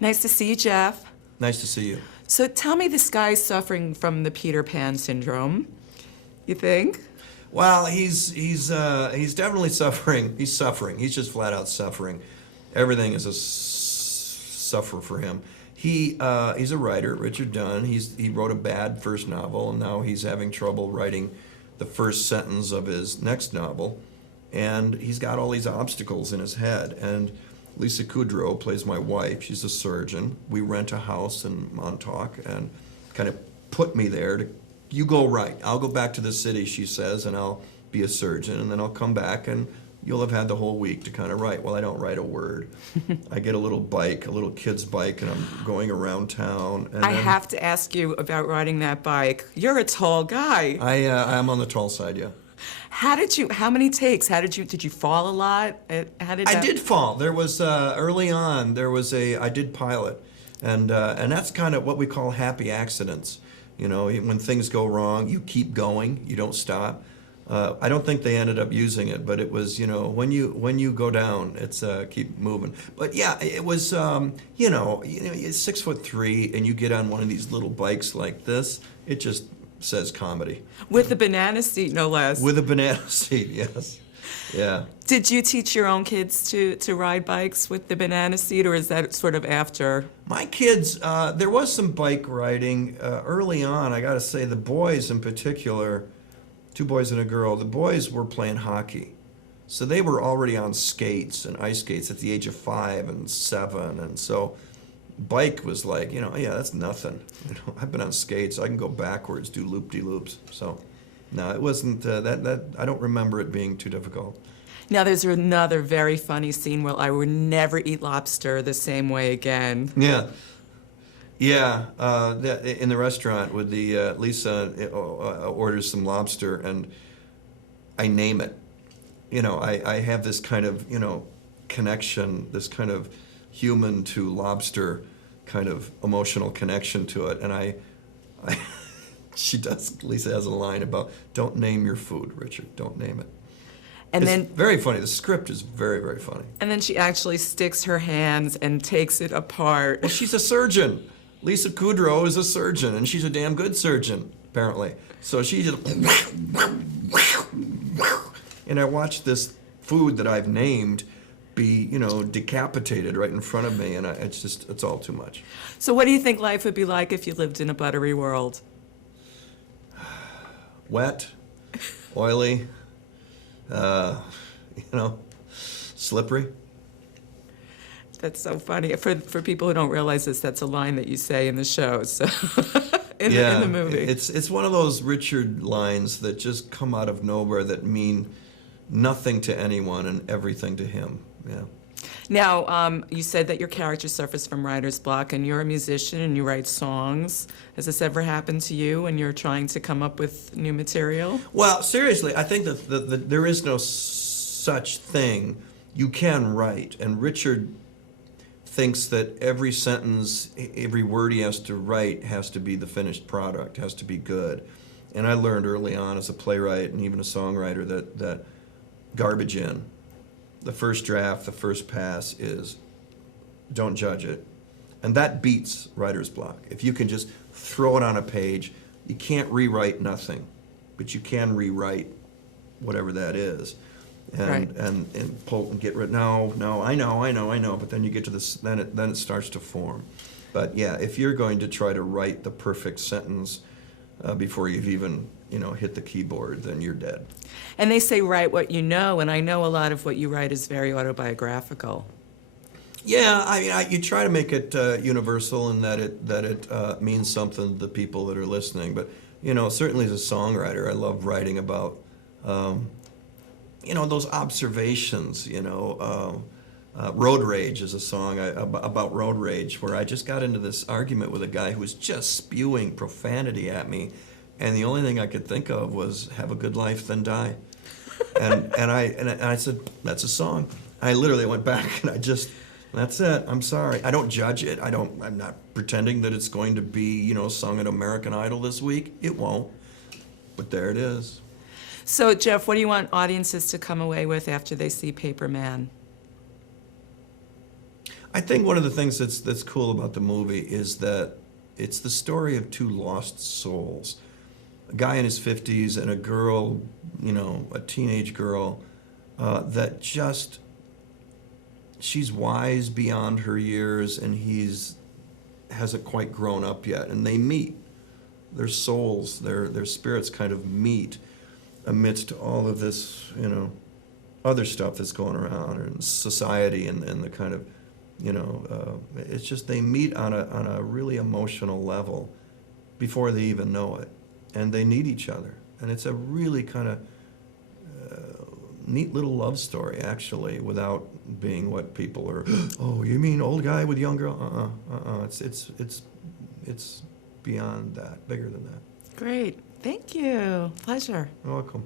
Nice to see you, Jeff. Nice to see you. So tell me, this guy's suffering from the Peter Pan syndrome, you think? Well, he's definitely suffering. He's suffering. He's just flat out suffering. Everything is a suffer for him. He's a writer, Richard Dunn. He wrote a bad first novel, and now he's having trouble writing the first sentence of his next novel. And he's got all these obstacles in his head. And Lisa Kudrow plays my wife. She's a surgeon. We rent a house in Montauk and kind of put me there to, you go write. I'll go back to the city, she says, and I'll be a surgeon, and then I'll come back and you'll have had the whole week to kind of write. Well, I don't write a word. I get a little bike, a little kid's bike, and I'm going around town. And I have to ask you about riding that bike. You're a tall guy. I'm on the tall side, yeah. How many takes? Did you fall a lot? I did fall. There was, early on, I did pilot. And that's kind of what we call happy accidents. You know, when things go wrong, you keep going, you don't stop. I don't think they ended up using it, but it was, you know, when you go down, it's keep moving. But yeah, it was, you're 6'3", and you get on one of these little bikes like this, it just says comedy. With a banana seat, no less. With a banana seat, yes. Yeah. Did you teach your own kids to ride bikes with the banana seat, or is that sort of after? My kids, there was some bike riding early on. I got to say, the boys in particular, 2 boys and a girl, the boys were playing hockey. So they were already on skates and ice skates at the age of 5 and 7. And so bike was like, yeah, that's nothing. I've been on skates. I can go backwards, do loop-de-loops. So no, it wasn't, I don't remember it being too difficult. Now, there's another very funny scene where I would never eat lobster the same way again. Yeah. Yeah, in the restaurant with the, Lisa orders some lobster and I name it. I have this kind of, connection, this kind of human to lobster kind of emotional connection to it. And Lisa has a line about, don't name your food, Richard, don't name it. And it's then very funny. The script is very, very funny. And then she actually sticks her hands and takes it apart. Well, she's a surgeon. Lisa Kudrow is a surgeon, and she's a damn good surgeon, apparently. So she just, and I watched this food that I've named be, decapitated right in front of me, and it's all too much. So what do you think life would be like if you lived in a buttery world? Wet, oily, slippery. That's so funny. For people who don't realize this, that's a line that you say in the show, so in the movie. It's one of those Richard lines that just come out of nowhere that mean nothing to anyone and everything to him. Yeah. Now, you said that your character suffers from writer's block, and you're a musician and you write songs. Has this ever happened to you when you're trying to come up with new material? Well, seriously, I think that there is no such thing. You can write, and Richard thinks that every sentence, every word he has to write has to be the finished product, has to be good. And I learned early on as a playwright and even a songwriter that garbage in. The first draft, the first pass is don't judge it. And that beats writer's block. If you can just throw it on a page, you can't rewrite nothing, but you can rewrite whatever that is. And pull and get rid. No, I know. But then you get to this. Then it starts to form. But yeah, if you're going to try to write the perfect sentence before you've even hit the keyboard, then you're dead. And they say write what you know, and I know a lot of what you write is very autobiographical. Yeah, I mean, you try to make it universal in that it means something to the people that are listening. But certainly as a songwriter, I love writing about. Those observations, Road Rage is a song about road rage where I just got into this argument with a guy who was just spewing profanity at me, and the only thing I could think of was have a good life, then die. And I said, that's a song. I literally went back and that's it, I'm sorry. I don't judge it. I'm not pretending that it's going to be, sung at American Idol this week. It won't, but there it is. So, Jeff, what do you want audiences to come away with after they see Paper Man? I think one of the things that's cool about the movie is that it's the story of two lost souls. A guy in his 50s and a girl, a teenage girl, that just, she's wise beyond her years and hasn't quite grown up yet. And they meet. Their souls, their spirits kind of meet amidst all of this, other stuff that's going around in society and the kind of, it's just they meet on a really emotional level before they even know it. And they need each other. And it's a really kind of neat little love story, actually, without being what people are, oh, you mean old guy with young girl? It's beyond that, bigger than that. Great. Thank you. Pleasure. You're welcome.